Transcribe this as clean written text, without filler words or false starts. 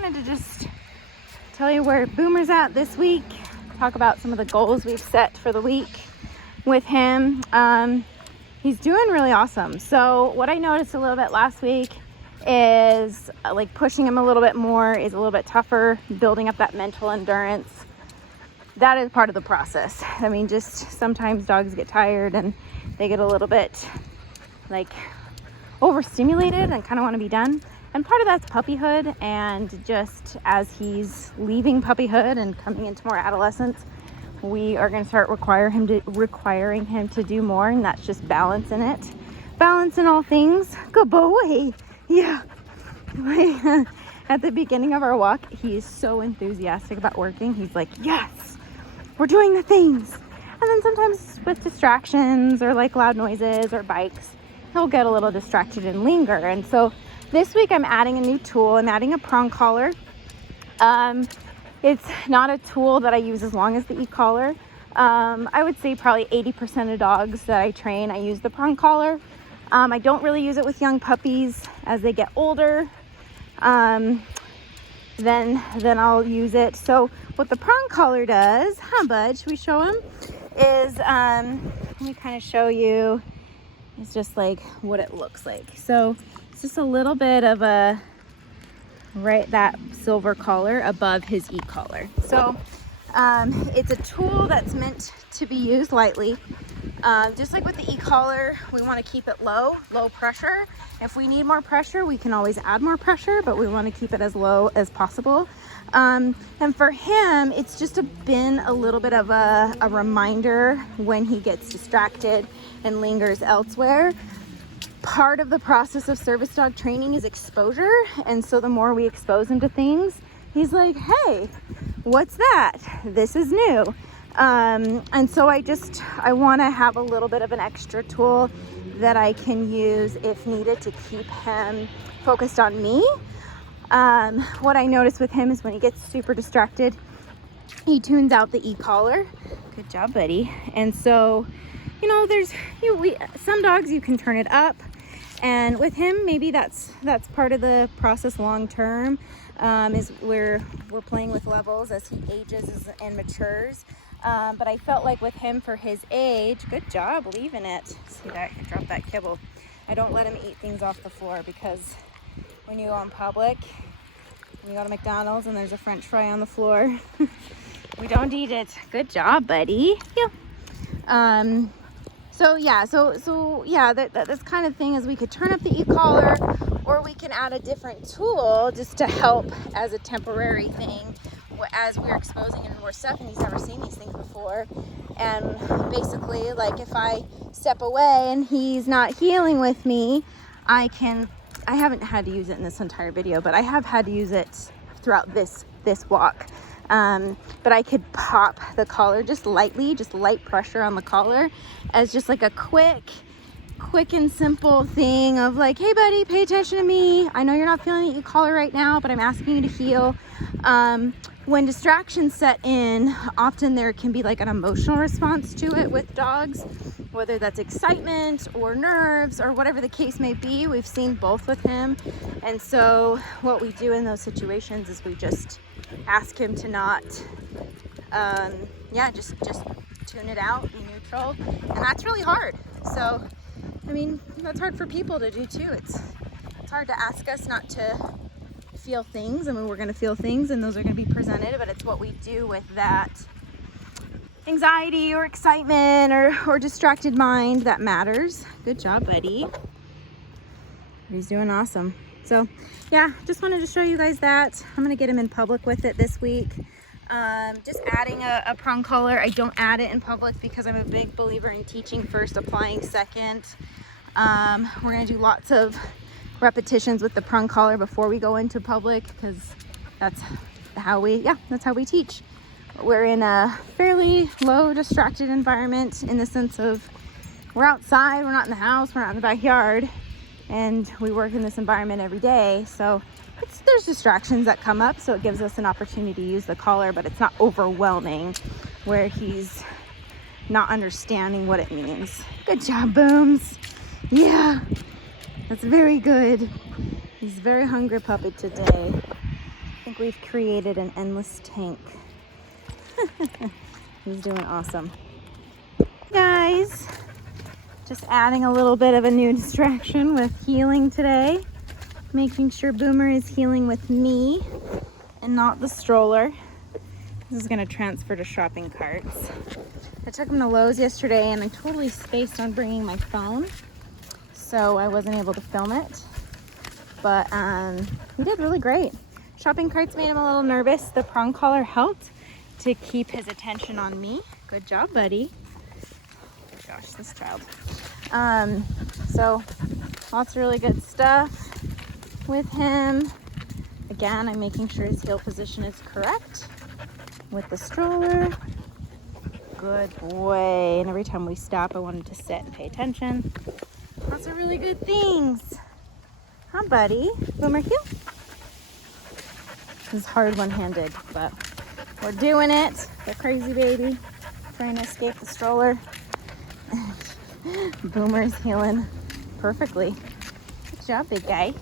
wanted to just tell you where Boomer's at this week, talk about some of the goals we've set for the week with him. He's doing really awesome. So what I noticed a little bit last week is like pushing him a little bit more is a little bit tougher, building up that mental endurance. That is part of the process. I mean, just sometimes dogs get tired and they get a little bit like overstimulated and kind of want to be done. And part of that's puppyhood, and just as he's leaving puppyhood and coming into more adolescence, we are going to start requiring him to do more, and that's just balance in it. Balance in all things. Good boy. Yeah. At the beginning of our walk, he is so enthusiastic about working. He's like, yes, we're doing the things. And then sometimes with distractions or like loud noises or bikes, he'll get a little distracted and linger. And so this week I'm adding a new tool. I'm adding a prong collar. It's not a tool that I use as long as the e-collar. I would say probably 80% of dogs that I train, I use the prong collar. I don't really use it with young puppies. As they get older, then I'll use it. So what the prong collar does, bud, should we show him? Is, let me kind of show you. It's just like what it looks like. So it's just a little bit of that silver collar above his e-collar. So it's a tool that's meant to be used lightly. Just like with the e-collar, we want to keep it low pressure. If we need more pressure, we can always add more pressure, but we want to keep it as low as possible. And for him, it's just been a little bit of a reminder when he gets distracted and lingers elsewhere. Part of the process of service dog training is exposure. And so the more we expose him to things, he's like, hey, what's that? This is new. And so I want to have a little bit of an extra tool that I can use if needed to keep him focused on me. What I notice with him is when he gets super distracted, he tunes out the e-collar. Good job, buddy. And so, there's some dogs you can turn it up, and with him, maybe that's part of the process long term. Is we're playing with levels as he ages and matures. But I felt like with him for his age, good job leaving it. See that? I dropped that kibble. I don't let him eat things off the floor, because when you go in public, when you go to McDonald's and there's a French fry on the floor, we don't eat it. Good job, buddy. Yeah. So this kind of thing is we could turn up the e-collar, or we can add a different tool just to help as a temporary thing as we're exposing him to more stuff, and he's never seen these things before. And basically, like, if I step away and he's not healing with me, I haven't had to use it in this entire video, but I have had to use it throughout this walk. But I could pop the collar just lightly, just light pressure on the collar, as just like a quick and simple thing of like, hey buddy, pay attention to me. I know you're not feeling the e-collar right now, but I'm asking you to heal. When distractions set in, often there can be like an emotional response to it with dogs, whether that's excitement or nerves or whatever the case may be. We've seen both with him. And so what we do in those situations is we just ask him to not, just tune it out, be neutral. And that's really hard. So, I mean, that's hard for people to do too. It's hard to ask us not to feel things. I mean, we're going to feel things and those are going to be presented, but it's what we do with that anxiety or excitement or distracted mind that matters. Good job, buddy. He's doing awesome. So yeah, just wanted to show you guys that. I'm going to get him in public with it this week. Just adding a prong collar. I don't add it in public because I'm a big believer in teaching first, applying second. We're going to do lots of repetitions with the prong collar before we go into public, because that's how we teach. We're in a fairly low distracted environment in the sense of we're outside, we're not in the house, we're not in the backyard, and we work in this environment every day. So there's distractions that come up, so it gives us an opportunity to use the collar, but it's not overwhelming where he's not understanding what it means. Good job, Booms. Yeah. That's very good. He's a very hungry puppy today. think we've created an endless tank. He's doing awesome. Guys, just adding a little bit of a new distraction with heeling today. Making sure Boomer is heeling with me and not the stroller. This is gonna transfer to shopping carts. I took him to Lowe's yesterday and I totally spaced on bringing my phone, so I wasn't able to film it. But he did really great. Shopping carts made him a little nervous. The prong collar helped to keep his attention on me. Good job, buddy. Gosh, this child. So lots of really good stuff with him. Again, I'm making sure his heel position is correct with the stroller. Good boy. And every time we stop, I wanted to sit and pay attention. Lots of really good things. Huh, buddy? Boomer heel? This is hard one-handed, but we're doing it. The crazy baby trying to escape the stroller. Boomer's healing perfectly. Good job, big guy.